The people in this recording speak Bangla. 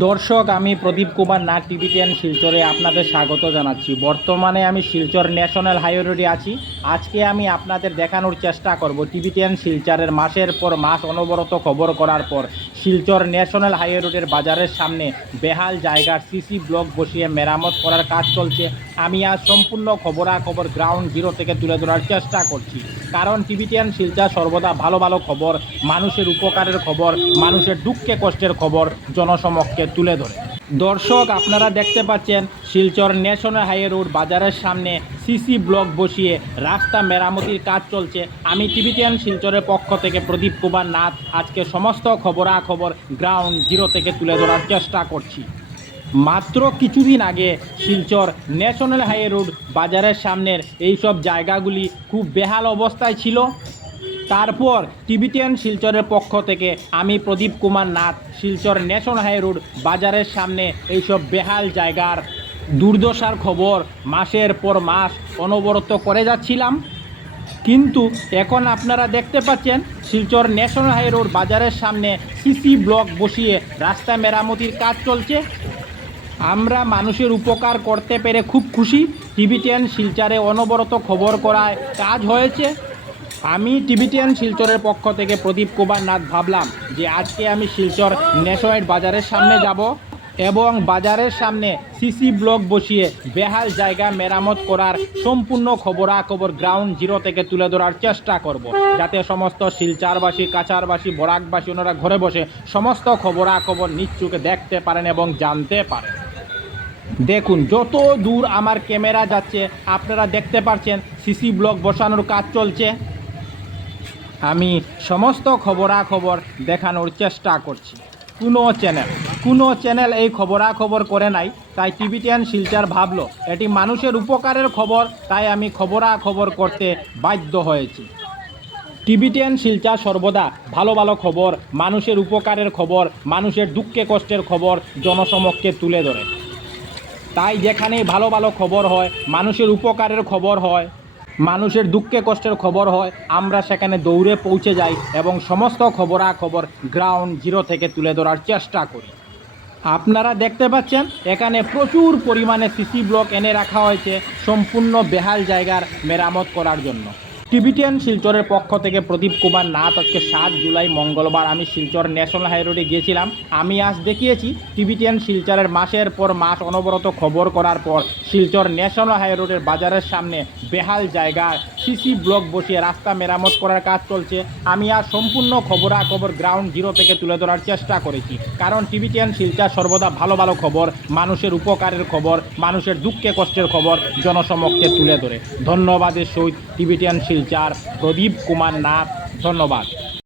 দর্শক, আমি প্রদীপ কুমার নাগ টিভি10 শিলচরে আপনাদের স্বাগত জানাচ্ছি। বর্তমানে আমি শিলচর ন্যাশনাল হাইওয়ে রোডে আছি। আজকে আমি আপনাদের দেখানোর চেষ্টা করব টিভি10 শিলচরের মাসের পর মাস অনবরত খবর করার পর শিলচর ন্যাশনাল হাইওয়ে রোডের বাজারের সামনে বেহাল জায়গার সিসি ব্লক বসিয়ে মেরামত করার কাজ চলছে। আমি আজ সম্পূর্ণ খবরাখবর গ্রাউন্ড জিরো থেকে তুলে ধরার চেষ্টা করছি, কারণ টিভি10 শিলচর সর্বদা ভালো ভালো খবর, মানুষের উপকারের খবর, মানুষের দুঃখে কষ্টের খবর জনসমক্ষে তুলে ধরে। দর্শক, আপনারা দেখতে পাচ্ছেন শিলচর ন্যাশনাল হাইওয়ে রোড বাজারের সামনে সিসি ব্লক বসিয়ে রাস্তা মেরামতির কাজ চলছে। আমি টিভি10 শিলচরের পক্ষ থেকে প্রদীপ কুমার নাথ আজকে সমস্ত খবরাখবর গ্রাউন্ড জিরো থেকে তুলে ধরার চেষ্টা করছি। মাত্র কিছুদিন আগে শিলচর ন্যাশনাল হাইওয়ে রোড বাজারের সামনের এইসব জায়গাগুলি খুব বেহাল অবস্থায় ছিল। তারপর টিভি10 শিলচরের পক্ষ থেকে আমি Pradip Kumar Nath Silchar national highway road বাজারের সামনে এইসব বেহাল জায়গার দুর্দশার খবর মাসের পর মাস অনবরত করে যাচ্ছিলাম। কিন্তু এখন আপনারা দেখতে পাচ্ছেন শিলচর ন্যাশনাল হাইওয়ে রোড বাজারের সামনে সিসি ব্লক বসিয়ে রাস্তা মেরামতির কাজ চলছে। আমরা মানুষের উপকার করতে পেরে খুব খুশি। টিভি10 শিলচরে অনবরত খবর করায় কাজ হয়েছে। আমি টিভি10 শিলচরের পক্ষ থেকে প্রদীপ কুমার নাথ ভাবলাম যে আজকে আমি শিলচর ন্যাশনাল বাজারের সামনে যাব এবং বাজারের সামনে সিসি ব্লক বসিয়ে বেহাল জায়গা মেরামত করার সম্পূর্ণ খবরাখবর গ্রাউন্ড জিরো থেকে তুলে ধরার চেষ্টা করব, যাতে সমস্ত শিলচরবাসী, কাছারবাসী, বরাকবাসী ওনারা ঘরে বসে সমস্ত খবরাখবর নিজ চোখে দেখতে পারেন এবং জানতে পারেন। দেখুন, যত দূর আমার ক্যামেরা যাচ্ছে আপনারা দেখতে পাচ্ছেন সিসি ব্লক বসানোর কাজ চলছে। আমি সমস্ত খবরাখবর দেখানোর চেষ্টা করছি। কোনো চ্যানেল এই খবরাখবর করে নাই, তাই টিভি10 শিলচর ভাবলো এটি মানুষের উপকারের খবর, তাই আমি খবরাখবর করতে বাধ্য হয়েছি। টিভি10 শিলচর সর্বদা ভালো ভালো খবর, মানুষের উপকারের খবর, মানুষের দুঃখে কষ্টের খবর জনসমক্ষে তুলে ধরে। তাই যেখানেই ভালো ভালো খবর হয়, মানুষের উপকারের খবর হয়, মানুষের দুঃখে কষ্টের খবর হয়, আমরা সেখানে দৌড়ে পৌঁছে যাই এবং সমস্ত খবরাখবর গ্রাউন্ড জিরো থেকে তুলে ধরার চেষ্টা করি। আপনারা দেখতে পাচ্ছেন এখানে প্রচুর পরিমাণে সিসি ব্লক এনে রাখা হয়েছে সম্পূর্ণ বেহাল জায়গার মেরামত করার জন্য। টিভি10 শিলচরের পক্ষ থেকে প্রদীপ কুমার নাথ আজকে 7 জুলাই মঙ্গলবার আমি শিলচর ন্যাশনাল হাইওয়ে রোডে গিয়েছিলাম। আমি আজ দেখিয়েছি টিভি10 শিলচরের মাসের পর মাস অনবরত খবর করার পর শিলচর ন্যাশনাল হাইওয়ে রোডের বাজারের সামনে বেহাল জায়গায় সিসি ব্লক বসিয়ে রাস্তা মেরামত করার কাজ চলছে। আমি আজ সম্পূর্ণ খবরাখবর গ্রাউন্ড জিরো থেকে তুলে ধরার চেষ্টা করেছি, কারণ টিভি10 শিলচর সর্বদা ভালো ভালো খবর, মানুষের উপকারের খবর, মানুষের দুঃখে কষ্টের খবর জনসমক্ষে তুলে ধরে। ধন্যবাদের সহিত টিভি10 শিলচর প্রদীপ কুমার নাথ। ধন্যবাদ।